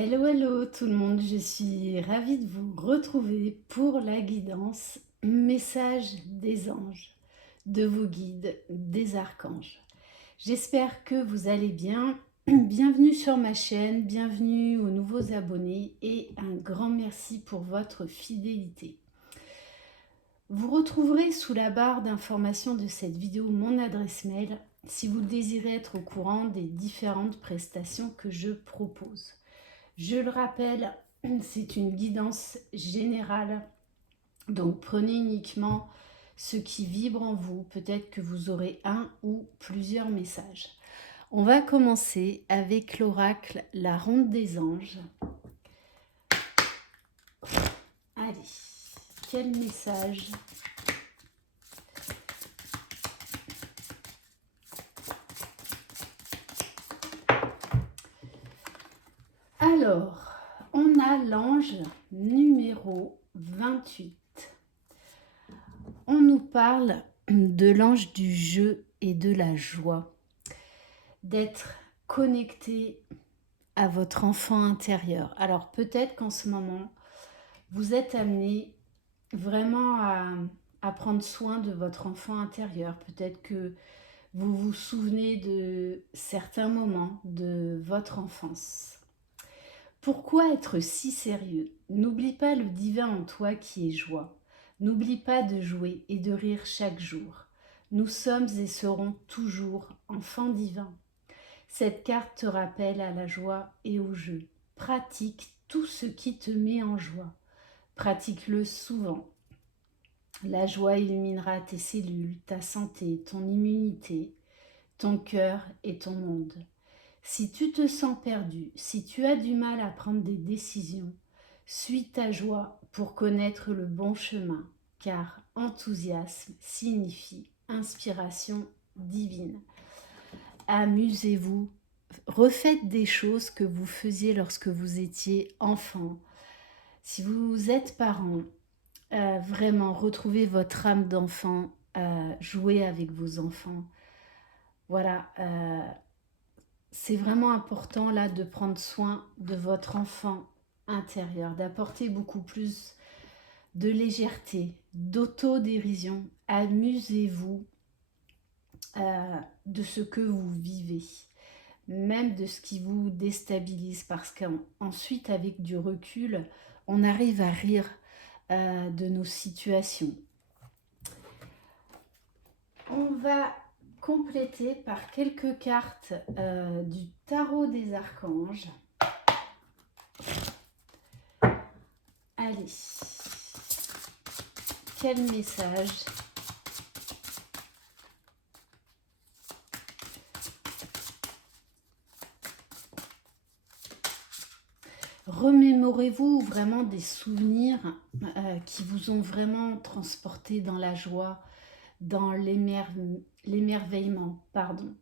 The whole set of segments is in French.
Hello, hello tout le monde, je suis ravie de vous retrouver pour la guidance message des anges, de vos guides, des archanges. J'espère que vous allez bien. Bienvenue sur ma chaîne, bienvenue aux nouveaux abonnés et un grand merci pour votre fidélité. Vous retrouverez sous la barre d'information de cette vidéo mon adresse mail si vous désirez être au courant des différentes prestations que je propose. Je le rappelle, c'est une guidance générale, donc prenez uniquement ce qui vibre en vous. Peut-être que vous aurez un ou plusieurs messages. On va commencer avec l'oracle, la ronde des anges. Allez, quel message? Alors, on a l'ange numéro 28. On nous parle de l'ange du jeu et de la joie, d'être connecté à votre enfant intérieur. Alors peut-être qu'en ce moment, vous êtes amené vraiment à prendre soin de votre enfant intérieur. Peut-être que vous vous souvenez de certains moments de votre enfance. Pourquoi être si sérieux? N'oublie pas le divin en toi qui est joie. N'oublie pas de jouer et de rire chaque jour. Nous sommes et serons toujours enfants divins. Cette carte te rappelle à la joie et au jeu. Pratique tout ce qui te met en joie. Pratique-le souvent. La joie illuminera tes cellules, ta santé, ton immunité, ton cœur et ton monde. Si tu te sens perdu, si tu as du mal à prendre des décisions, suis ta joie pour connaître le bon chemin, car enthousiasme signifie inspiration divine. Amusez-vous, refaites des choses que vous faisiez lorsque vous étiez enfant. Si vous êtes parent, vraiment retrouvez votre âme d'enfant, jouez avec vos enfants. Voilà, c'est vraiment important là de prendre soin de votre enfant intérieur, d'apporter beaucoup plus de légèreté, d'autodérision. Amusez-vous de ce que vous vivez, même de ce qui vous déstabilise, parce qu'ensuite, avec du recul, on arrive à rire de nos situations. On va compléter par quelques cartes du tarot des archanges. Allez, quel message? Remémorez-vous vraiment des souvenirs qui vous ont vraiment transporté dans la joie, dans l'émerveillement, pardon.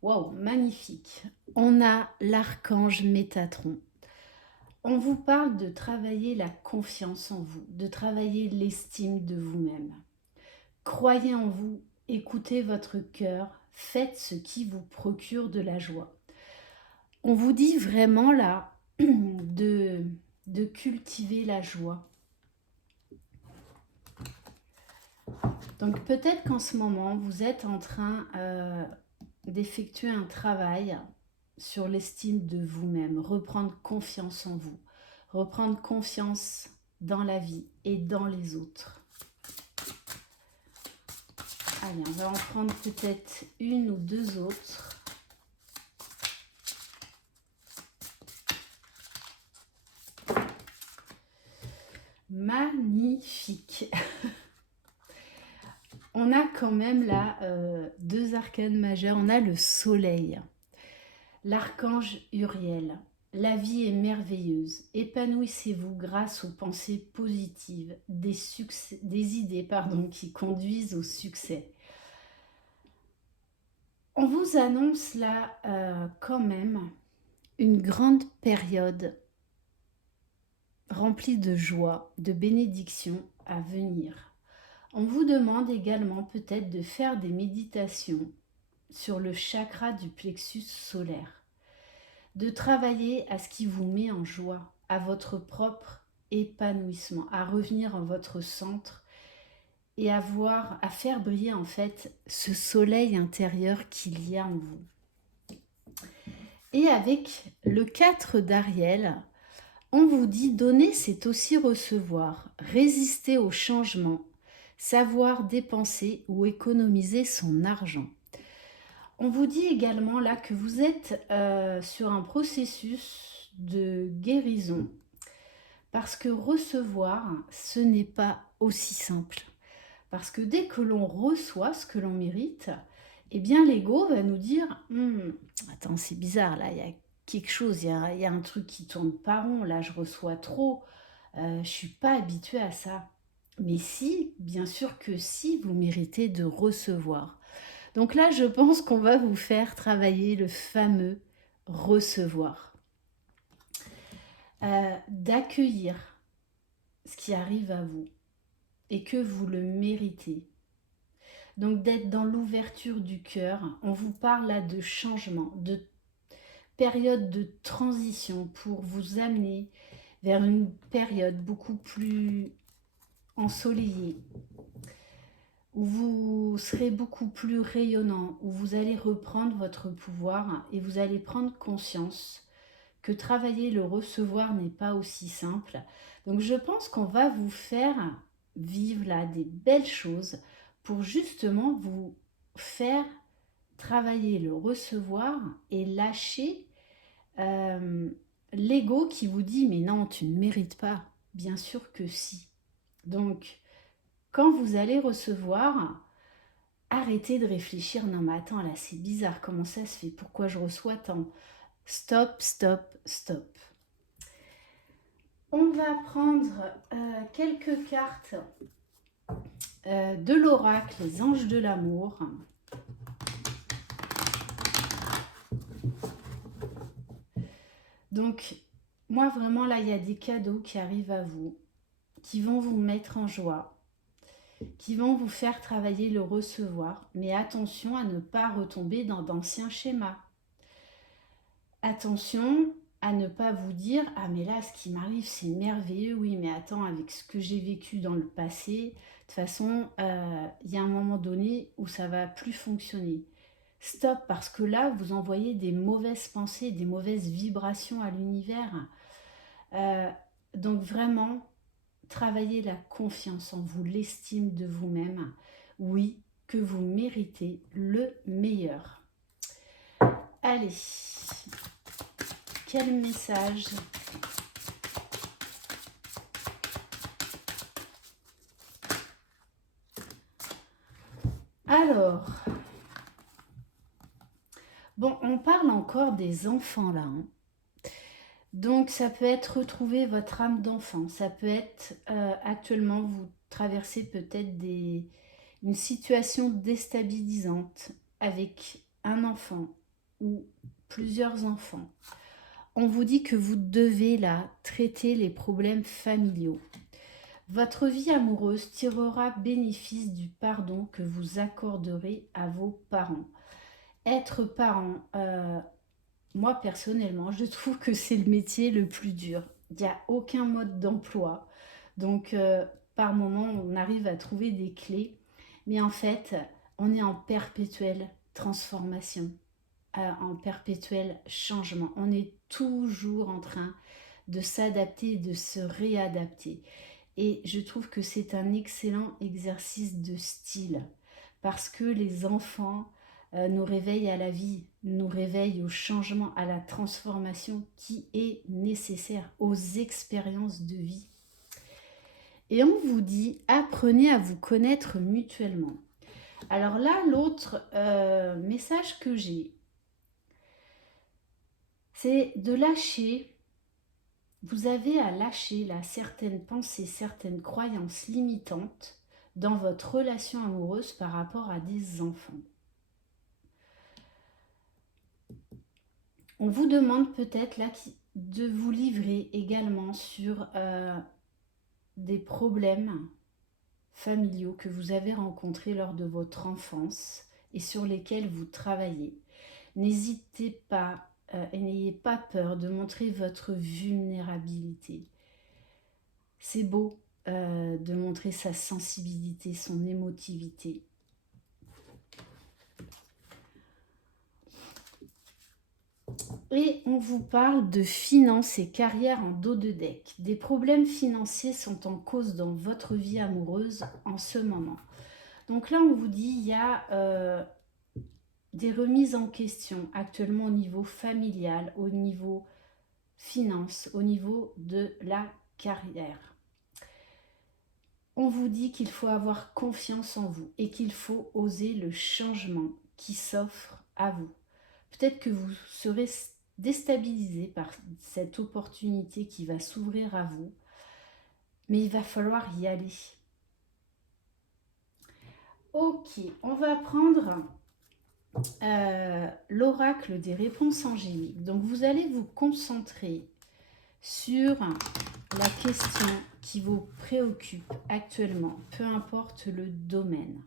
Waouh, magnifique. On a l'archange Métatron. On vous parle de travailler la confiance en vous, de travailler l'estime de vous-même. Croyez en vous, écoutez votre cœur, faites ce qui vous procure de la joie. On vous dit vraiment là de cultiver la joie. Donc peut-être qu'en ce moment, vous êtes en train d'effectuer un travail sur l'estime de vous-même, reprendre confiance en vous, reprendre confiance dans la vie et dans les autres. Allez, on va en prendre peut-être une ou deux autres. Magnifique. On a quand même là deux arcanes majeures. On a le soleil, l'archange Uriel. La vie est merveilleuse. Épanouissez-vous grâce aux pensées positives, des idées qui conduisent au succès. On vous annonce là quand même une grande période remplie de joie, de bénédictions à venir. On vous demande également peut-être de faire des méditations sur le chakra du plexus solaire. de travailler à ce qui vous met en joie, à votre propre épanouissement, à revenir en votre centre et à faire briller en fait ce soleil intérieur qu'il y a en vous. Et avec le 4 d'Ariel, on vous dit donner, c'est aussi recevoir, résister au changement, savoir dépenser ou économiser son argent. On vous dit également là que vous êtes sur un processus de guérison parce que recevoir, ce n'est pas aussi simple. Parce que dès que l'on reçoit ce que l'on mérite, eh bien l'ego va nous dire attends, c'est bizarre, là, il y a quelque chose, il y a un truc qui tourne pas rond, là, je reçois trop, je suis pas habituée à ça. Mais si, bien sûr que si, vous méritez de recevoir. Donc là, je pense qu'on va vous faire travailler le fameux recevoir. D'accueillir ce qui arrive à vous et que vous le méritez. Donc d'être dans l'ouverture du cœur. On vous parle là de changement, de période de transition pour vous amener vers une période beaucoup plus ensoleillée, où vous serez beaucoup plus rayonnant, où vous allez reprendre votre pouvoir et vous allez prendre conscience que travailler le recevoir n'est pas aussi simple. Donc je pense qu'on va vous faire vivre là des belles choses pour justement vous faire travailler le recevoir et lâcher l'ego qui vous dit mais non, tu ne mérites pas. Bien sûr que si. Donc quand vous allez recevoir, arrêtez de réfléchir, non mais attends là c'est bizarre, comment ça se fait, pourquoi je reçois tant. Stop, stop, stop. On va prendre quelques cartes de l'oracle, les anges de l'amour. Donc, moi vraiment là, il y a des cadeaux qui arrivent à vous, qui vont vous mettre en joie, qui vont vous faire travailler le recevoir. Mais attention à ne pas retomber dans d'anciens schémas. Attention à ne pas vous dire « Ah mais là, ce qui m'arrive, c'est merveilleux. Oui, mais attends, avec ce que j'ai vécu dans le passé, de toute façon, il y a un moment donné où ça va plus fonctionner. » Stop, parce que là, vous envoyez des mauvaises pensées, des mauvaises vibrations à l'univers. Donc vraiment, travaillez la confiance en vous, l'estime de vous-même. Oui, que vous méritez le meilleur. Allez, quel message ? Alors, bon, on parle encore des enfants là. Donc, ça peut être retrouver votre âme d'enfant. Ça peut être actuellement, vous traversez peut-être une situation déstabilisante avec un enfant ou plusieurs enfants. On vous dit que vous devez là traiter les problèmes familiaux. Votre vie amoureuse tirera bénéfice du pardon que vous accorderez à vos parents. Être parent, moi personnellement, je trouve que c'est le métier le plus dur. Il n'y a aucun mode d'emploi. Donc, par moment, on arrive à trouver des clés. Mais en fait, on est en perpétuelle transformation, en perpétuel changement. On est toujours en train de s'adapter et de se réadapter. Et je trouve que c'est un excellent exercice de style parce que les enfants nous réveillent à la vie, nous réveillent au changement, à la transformation qui est nécessaire, aux expériences de vie. Et on vous dit, apprenez à vous connaître mutuellement. Alors là, l'autre message que j'ai, c'est de lâcher. Vous avez à lâcher là, certaines pensées, certaines croyances limitantes dans votre relation amoureuse par rapport à des enfants. On vous demande peut-être là de vous livrer également sur des problèmes familiaux que vous avez rencontrés lors de votre enfance et sur lesquels vous travaillez. N'hésitez pas et n'ayez pas peur de montrer votre vulnérabilité. C'est beau de montrer sa sensibilité, son émotivité. Et on vous parle de finances et carrière en dos de deck. Des problèmes financiers sont en cause dans votre vie amoureuse en ce moment. Donc là, on vous dit, il y a des remises en question actuellement au niveau familial, au niveau finance, au niveau de la carrière. On vous dit qu'il faut avoir confiance en vous et qu'il faut oser le changement qui s'offre à vous. Peut-être que vous serez déstabilisé par cette opportunité qui va s'ouvrir à vous, mais il va falloir y aller. Ok, on va prendre l'oracle des réponses angéliques. Donc vous allez vous concentrer sur la question qui vous préoccupe actuellement, peu importe le domaine.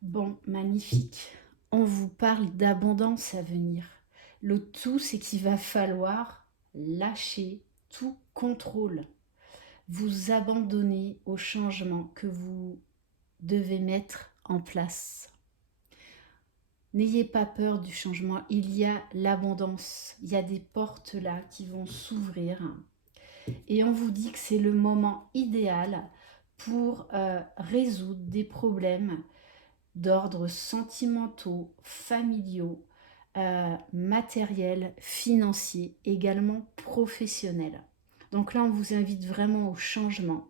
Bon, magnifique. On vous parle d'abondance à venir. Le tout, c'est qu'il va falloir lâcher tout contrôle. Vous abandonner au changement que vous devez mettre en place. N'ayez pas peur du changement. Il y a l'abondance. Il y a des portes là qui vont s'ouvrir. Et on vous dit que c'est le moment idéal pour résoudre des problèmes d'ordre sentimentaux, familiaux, matériels, financiers, également professionnels. Donc là, on vous invite vraiment au changement.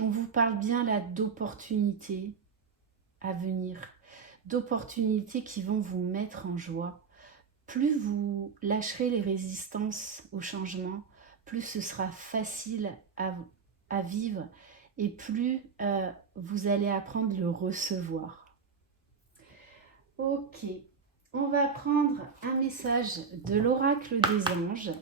On vous parle bien là d'opportunités à venir, d'opportunités qui vont vous mettre en joie. Plus vous lâcherez les résistances au changement, plus ce sera facile à vivre et plus vous allez apprendre à le recevoir. Ok, on va prendre un message de l'oracle des anges.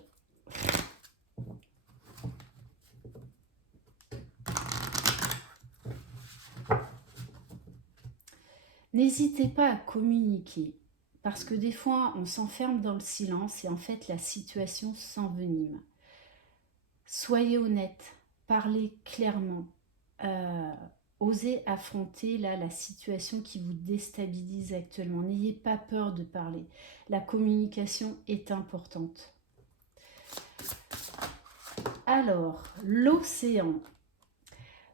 N'hésitez pas à communiquer, parce que des fois on s'enferme dans le silence et en fait la situation s'envenime. Soyez honnête, parlez clairement, osez affronter là la situation qui vous déstabilise actuellement. N'ayez pas peur de parler, la communication est importante. Alors, l'océan.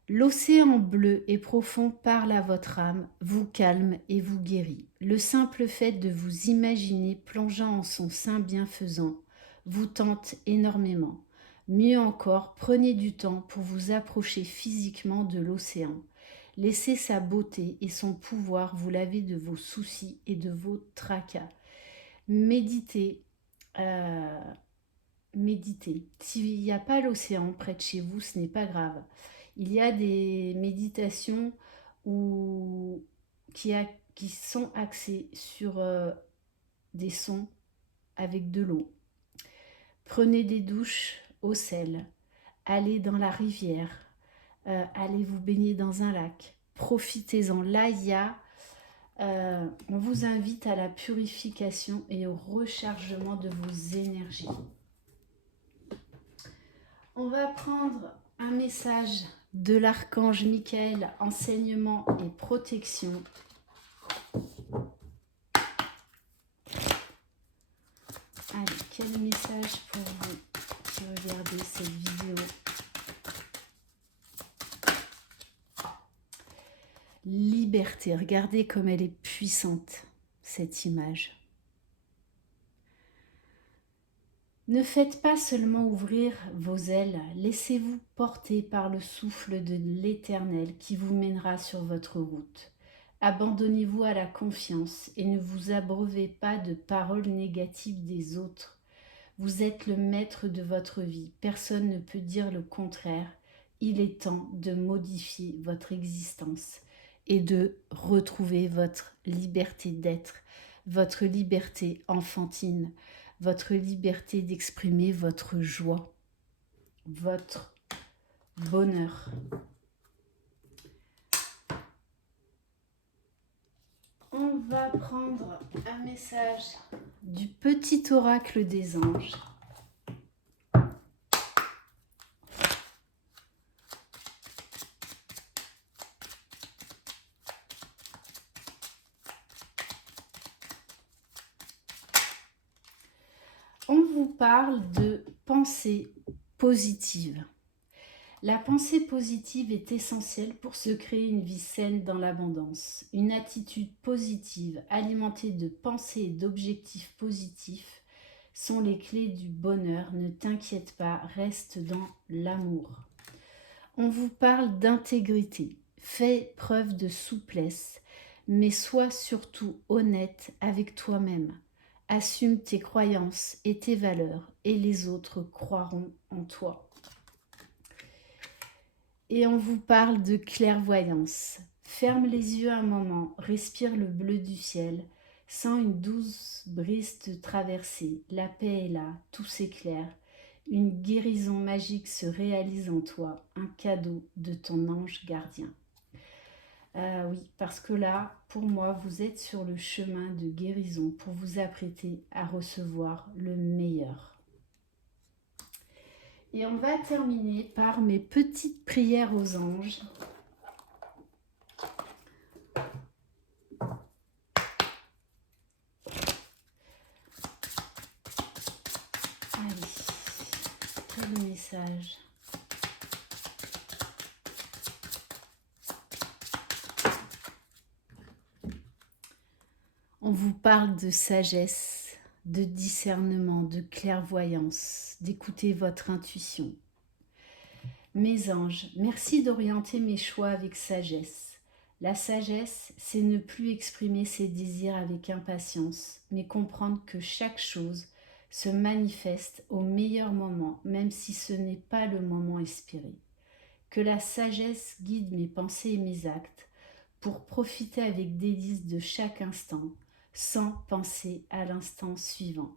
L'océan bleu et profond parle à votre âme, vous calme et vous guérit. Le simple fait de vous imaginer plongeant en son sein bienfaisant vous tente énormément. Mieux encore, prenez du temps pour vous approcher physiquement de l'océan. Laissez sa beauté et son pouvoir vous laver de vos soucis et de vos tracas. Méditez. Méditez. S'il n'y a pas l'océan près de chez vous, ce n'est pas grave. Il y a des méditations qui sont axées sur des sons avec de l'eau. Prenez des douches au sel, allez dans la rivière, allez vous baigner dans un lac, profitez-en. Là, on vous invite à la purification et au rechargement de vos énergies. On va prendre un message de l'archange Michael, enseignement et protection. Allez, quel message pour vous qui regardez cette vidéo? Liberté, regardez comme elle est puissante, cette image. Ne faites pas seulement ouvrir vos ailes, laissez-vous porter par le souffle de l'Éternel qui vous mènera sur votre route. Abandonnez-vous à la confiance et ne vous abreuvez pas de paroles négatives des autres. Vous êtes le maître de votre vie, personne ne peut dire le contraire. Il est temps de modifier votre existence et de retrouver votre liberté d'être, votre liberté enfantine, votre liberté d'exprimer votre joie, votre bonheur. On va prendre un message du petit oracle des anges. On vous parle de pensée positive. La pensée positive est essentielle pour se créer une vie saine dans l'abondance. Une attitude positive alimentée de pensées et d'objectifs positifs sont les clés du bonheur. Ne t'inquiète pas, reste dans l'amour. On vous parle d'intégrité. Fais preuve de souplesse, mais sois surtout honnête avec toi-même. Assume tes croyances et tes valeurs et les autres croiront en toi. Et on vous parle de clairvoyance. Ferme les yeux un moment, respire le bleu du ciel, sens une douce brise te traverser. La paix est là, tout s'éclaire. Une guérison magique se réalise en toi, un cadeau de ton ange gardien. Oui, parce que là, pour moi, vous êtes sur le chemin de guérison pour vous apprêter à recevoir le meilleur. Et on va terminer par mes petites prières aux anges. Allez, quel message? On vous parle de sagesse, de discernement, de clairvoyance, d'écouter votre intuition. Mes anges, merci d'orienter mes choix avec sagesse. La sagesse, c'est ne plus exprimer ses désirs avec impatience, mais comprendre que chaque chose se manifeste au meilleur moment, même si ce n'est pas le moment espéré. Que la sagesse guide mes pensées et mes actes pour profiter avec délice de chaque instant, sans penser à l'instant suivant.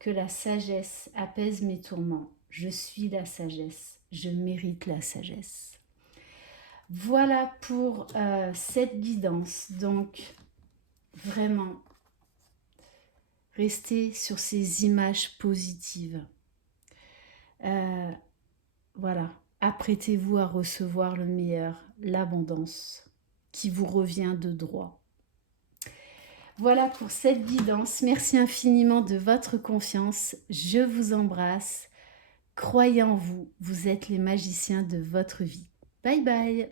Que la sagesse apaise mes tourments. Je suis la sagesse, je mérite la sagesse. Voilà pour cette guidance. Donc, vraiment, restez sur ces images positives. Voilà, apprêtez-vous à recevoir le meilleur, l'abondance qui vous revient de droit. Voilà pour cette guidance. Merci infiniment de votre confiance. Je vous embrasse. Croyez en vous. Vous êtes les magiciens de votre vie. Bye bye.